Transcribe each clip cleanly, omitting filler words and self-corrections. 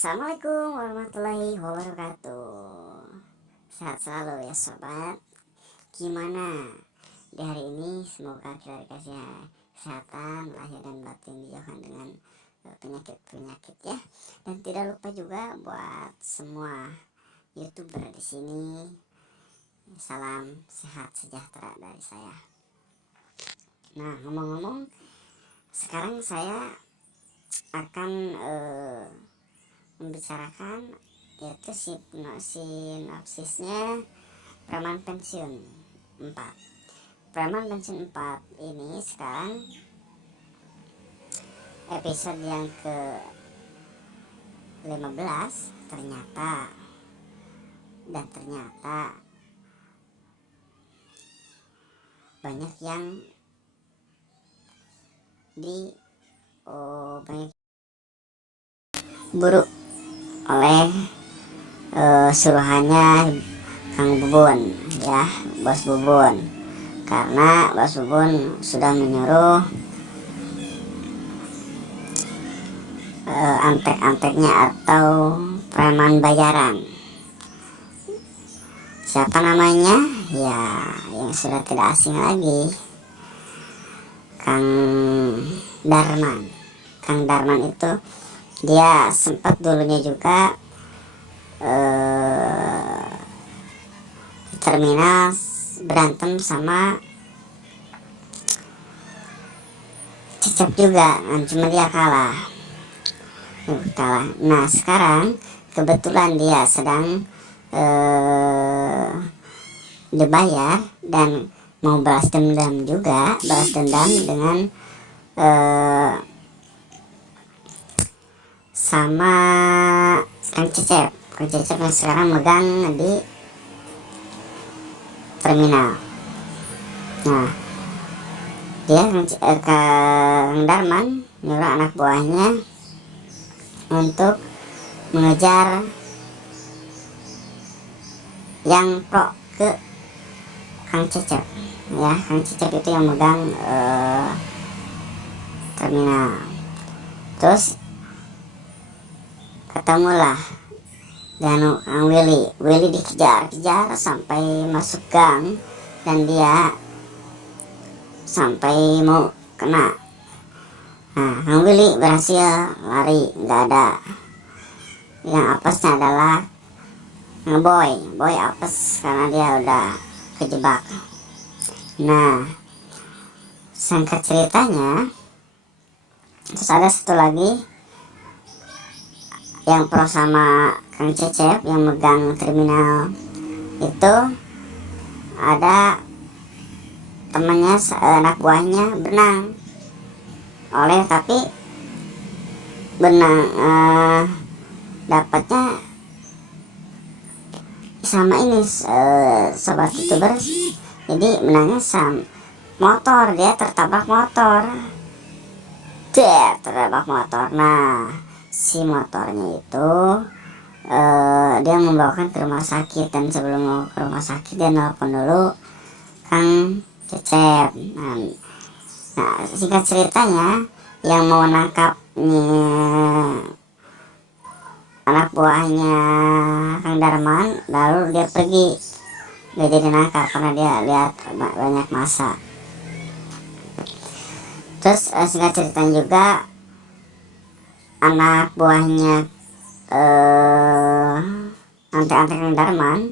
Assalamualaikum warahmatullahi wabarakatuh. Sehat selalu ya sobat. Gimana di hari ini? Semoga kita dikasih kesehatan lahir dan batin, dijauhkan dengan penyakit-penyakit ya. Dan tidak lupa juga buat semua YouTuber di sini, salam sehat sejahtera dari saya. Nah, ngomong-ngomong, sekarang saya akan membicarakan yaitu sinopsisnya Preman Pensiun 4. Preman Pensiun 4 ini sekarang episode yang ke 15. Ternyata banyak yang diburu oleh suruhannya Kang Bubun ya, Bos Bubun, karena Bos Bubun sudah menyuruh antek-anteknya atau preman bayaran. Siapa namanya? Ya, yang sudah tidak asing lagi, Kang Darman. Kang Darman itu dia sempat dulunya juga di terminal berantem sama Cecep juga, cuma dia kalah. Nah, sekarang kebetulan dia sedang dibayar dan mau balas dendam dengan sama Kang Cecep yang sekarang megang di terminal. Nah, dia Kang Darman nyuruh anak buahnya untuk mengejar yang pro ke Kang Cecep ya. Kang Cecep itu yang megang terminal. Terus ketemulah dan Kang Willy dikejar-kejar sampai masuk gang dan dia sampai mau kena. Nah, Kang Willy berhasil lari, nggak ada. Yang apesnya adalah Boy apes karena dia udah kejebak. Nah, singkat ceritanya, terus ada satu lagi yang pro sama Kang Cecep yang megang terminal itu, ada temannya, anak buahnya benang tapi benang dapatnya sama ini sobat YouTuber. Jadi benangnya sama motor, dia tertabrak motor. Nah, si motornya itu dia membawakan ke rumah sakit, dan sebelum mau ke rumah sakit dia nelpon dulu Kang Cecep. Nah, singkat ceritanya, yang mau nangkapnya anak buahnya Kang Darman, lalu dia pergi, gak jadi nangkap karena dia lihat banyak masa. Terus singkat ceritanya juga, anak buahnya antek-antek Kang Darman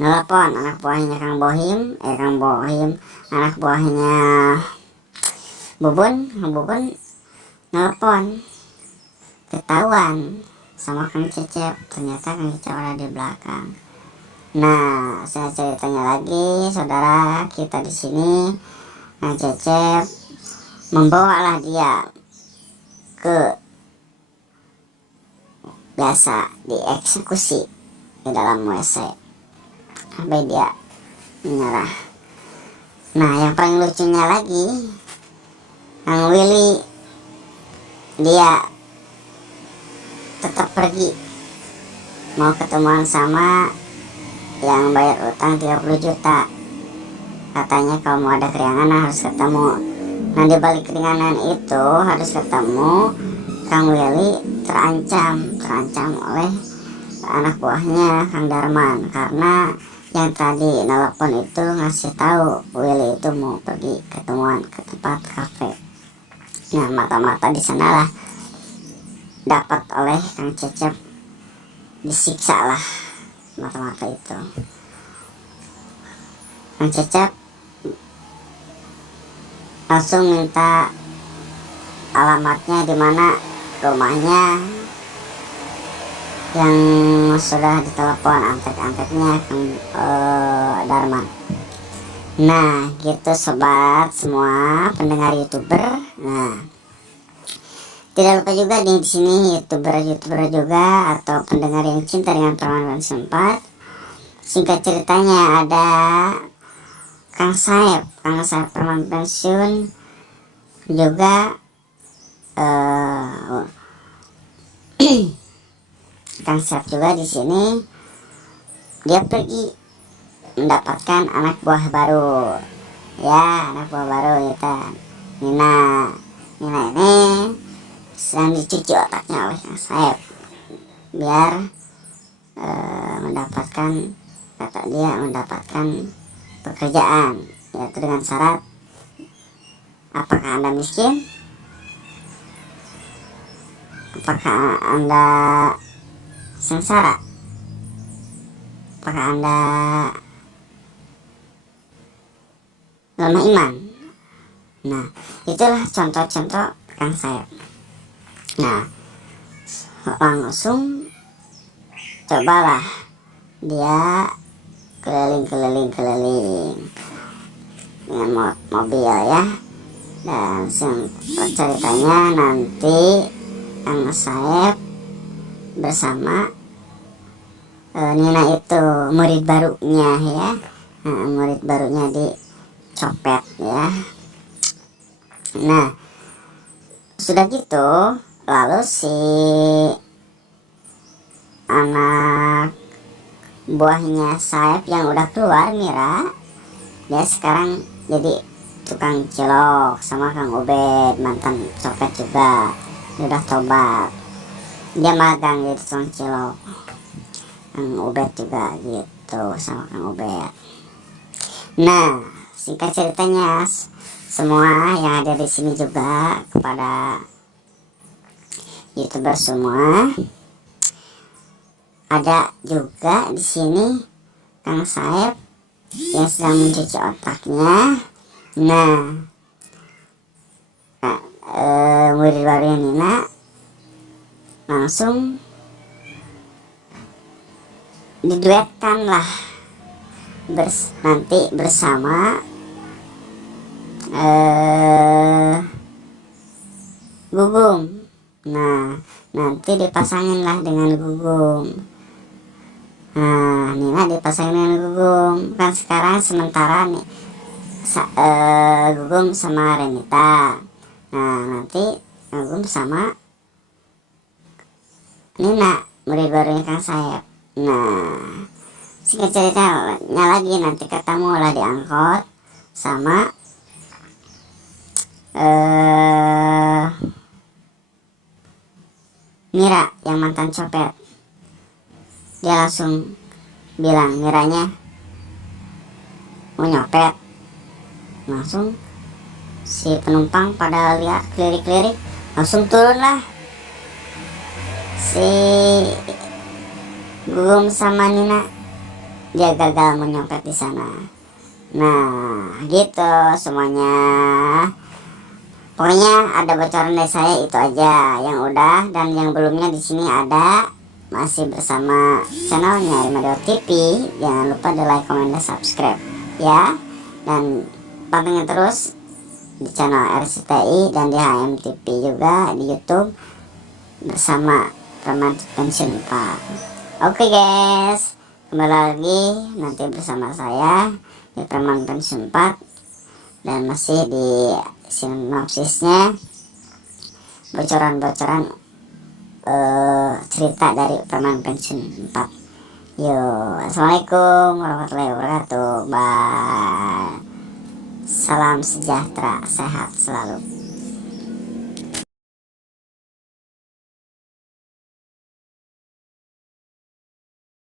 nelpon anak buahnya Kang Bohim, anak buahnya Bubun nelpon, ketahuan sama Kang Cecep. Ternyata Kang Cecep ada di belakang. Nah, saya ceritanya lagi, saudara kita di sini, Kang Cecep membawalah dia ke biasa dieksekusi di dalam WC sampai dia menyerah. Nah, yang paling lucunya lagi, Kang Willy dia tetap pergi mau ketemuan sama yang bayar utang 30 juta. Katanya kalau mau ada keringanan harus ketemu. Nah, di balik keringanan itu harus ketemu, Kang Willy terancam oleh anak buahnya Kang Darman, karena yang tadi nelpon itu ngasih tahu Willy itu mau pergi ketemuan ke tempat kafe. Nah, mata-mata di sanalah dapat oleh Kang Cecep, disiksa lah mata-mata itu. Kang Cecep langsung minta alamatnya di mana rumahnya yang sudah ditelepon antek-anteknya Kang Darman. Nah gitu sobat semua pendengar YouTuber. Nah tidak lupa juga di sini YouTuber juga atau pendengar yang cinta dengan Preman Pensiun 4. Singkat ceritanya ada Kang Saep Preman Pensiun juga, Kang Saep juga di sini dia pergi mendapatkan anak buah baru, ya anak buah baru itu Nina ini sedang dicuci otaknya oleh Kang Saep biar mendapatkan pekerjaan, yaitu dengan syarat apakah Anda miskin, apakah Anda sengsara, apakah Anda lemah iman. Nah itulah contoh-contoh Kang Saep. Nah langsung cobalah dia keliling dengan mobil ya, dan ceritanya nanti Kang Saep bersama Nina itu murid barunya ya. Nah, murid barunya dicopet ya. Nah sudah gitu lalu si anak buahnya Saep yang udah keluar, Mira, dia sekarang jadi tukang cilok sama Kang Ubed, mantan copet juga. Dia udah tobat, dia magang jadi tukang cilok. Kang Ubed juga gitu sama Kang Ubed. Nah singkat ceritanya semua yang ada di sini juga kepada YouTuber semua, ada juga di sini Kang Saep yang sedang mencuci otaknya. Nah murid barunya Nina langsung diduetkan lah nanti bersama Gugum. Nah nanti dipasangin lah dengan Gugum. Nah Nina dipasangin dengan Gugum kan sekarang sementara nih Gugum sama Renita. Nah nanti Gugum sama Nina murid barunya Kang Saep. Nah singkat ceritanya lagi nanti ketemu lah diangkut sama Mira yang mantan copet. Dia langsung bilang Miranya mau nyopet. Langsung si penumpang pada lihat kelirik-kelirik, langsung turun lah si Gugum sama Nina. Dia gagal menyopet di sana. Nah gitu semuanya. Pokoknya ada bocoran dari saya itu aja yang udah, dan yang belumnya di sini ada masih bersama channelnya Rimadio TV. Jangan lupa di like, comment, dan subscribe ya, dan pantengin terus di channel RCTI dan di HMTV juga di YouTube bersama Preman Pensiun 4. Oke guys, kembali lagi nanti bersama saya di Preman Pensiun 4, dan masih di sinopsisnya bocoran-bocoran cerita dari Preman Pensiun 4. Yuk, assalamualaikum warahmatullahi wabarakatuh. Bye. Salam sejahtera, sehat selalu.